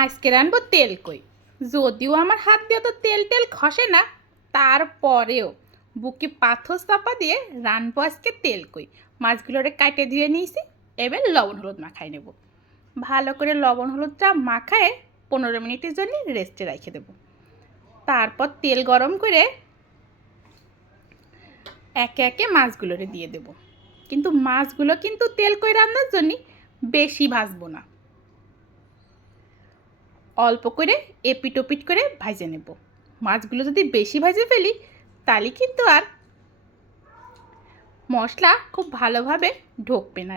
আজকে রানবো তেল কই। যদিও আমার হাত দিয়ে তো তেল টেল খসে না, তারপরেও বুকে পাথর চাপা দিয়ে রানবো আজকে তেল কই। মাছগুলোরে কাটে ধুয়ে নিয়েছি, এবার লবণ হলুদ মাখাই নেব। ভালো করে লবণ হলুদটা মাখায়ে 15 মিনিটের জন্য রেস্টে রেখে দেব। তারপর তেল গরম করে একে একে মাছগুলোরে দিয়ে দেব। কিন্তু মাছগুলো কিন্তু তেল কই রান্নার জন্য বেশি ভাজবো না, অল্প করে এপিট ওপিট করে ভাজে নেব। মাছগুলো যদি বেশি ভাজে ফেলি তাহলে কিন্তু আর মশলা খুব ভালোভাবে ঢোকবে না।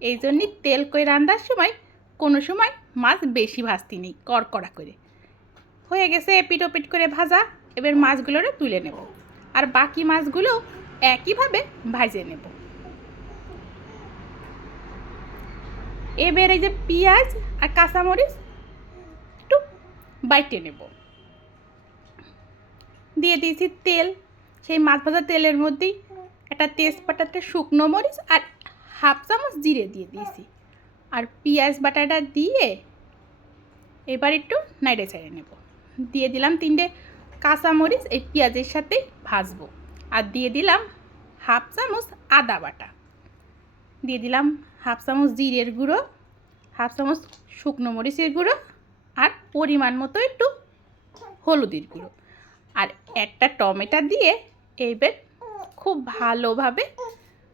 এই জন্যই তেল কই রান্নার সময় কোনো সময় মাছ বেশি ভাজতে নেই, কড়কড়া করে। হয়ে গেছে এপিট ওপিট করে ভাজা, এবার মাছগুলোরে তুলে নেব আর বাকি মাছগুলো একইভাবে ভাজে নেব। এবার এই যে পেঁয়াজ আর কাঁচামরিচ একটু বাইটে নেব। দিয়ে দিয়েছি তেল, সেই মাছ ভাজা তেলের মধ্যেই একটা তেজপাতা, একটা শুকনো মরিচ আর হাফ চামচ জিরে দিয়ে দিয়েছি। আর পেঁয়াজ বাটাটা দিয়ে এবার একটু নাড়ে চাড়ে নেব। দিয়ে দিলাম 3টে কাঁচামরিচ, এই পেঁয়াজের সাথে ভাজবো। আর দিয়ে দিলাম হাফ চামচ আদা বাটা, দিয়ে দিলাম হাফ চামচ জিরের গুঁড়ো, হাফ চামচ শুকনো মরিচের গুঁড়ো আর পরিমাণ মতো একটু হলুদের গুঁড়ো আর একটা টমেটো দিয়ে এবার খুব ভালোভাবে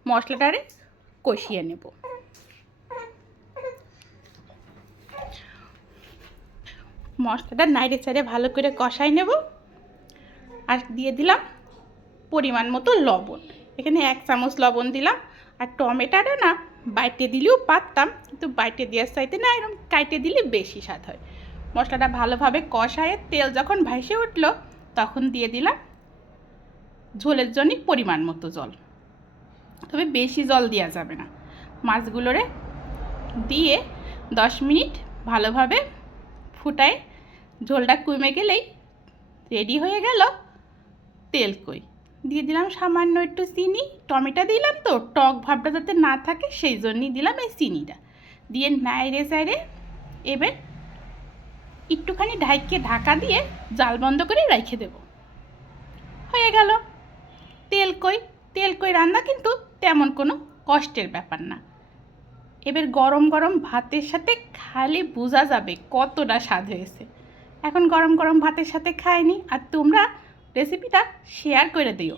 মশলাটারে কষিয়ে নেব। মশলাটা নাড়ে চাড়ে ভালো করে কষাই নেব। আর দিয়ে দিলাম পরিমাণ মতো লবণ, এখানে 1 চামচ লবণ দিলাম। আর টমেটোটা না বাইটে দিলেও পারতাম, কিন্তু বাইটে দেওয়ার চাইতে না এরকম কাইটে দিলে বেশি স্বাদ হয়। মশলাটা ভালোভাবে কষায়ে তেল যখন ভাসে উঠলো তখন দিয়ে দিলাম ঝোলের জন্য পরিমাণ মতো জল, তবে বেশি জল দেওয়া যাবে না। মাছগুলোরে দিয়ে 10 মিনিট ভালোভাবে ফুটায় ঝোলটা কমে গেলেই রেডি হয়ে গেল তেল কই। দিয়ে দিলাম সামান্য একটু চিনি, টমেটো দিলাম তো টক ভাবটা যাতে না থাকে সেই জন্যই দিলাম এই চিনিটা। দিয়ে নাইড়ে চাইড়ে এবার একটুখানি ঢাকা দিয়ে জাল বন্ধ করে রেখে দেব। হয়ে গেল তেল কই। তেল কই রান্না কিন্তু তেমন কোনো কষ্টের ব্যাপার না। এবার গরম গরম ভাতের সাথে খালি বোঝা যাবে কতটা স্বাদ হয়েছে। এখন গরম গরম ভাতের সাথে খাইনি, আর তোমরা রেসিপিটা শেয়ার করে দিও।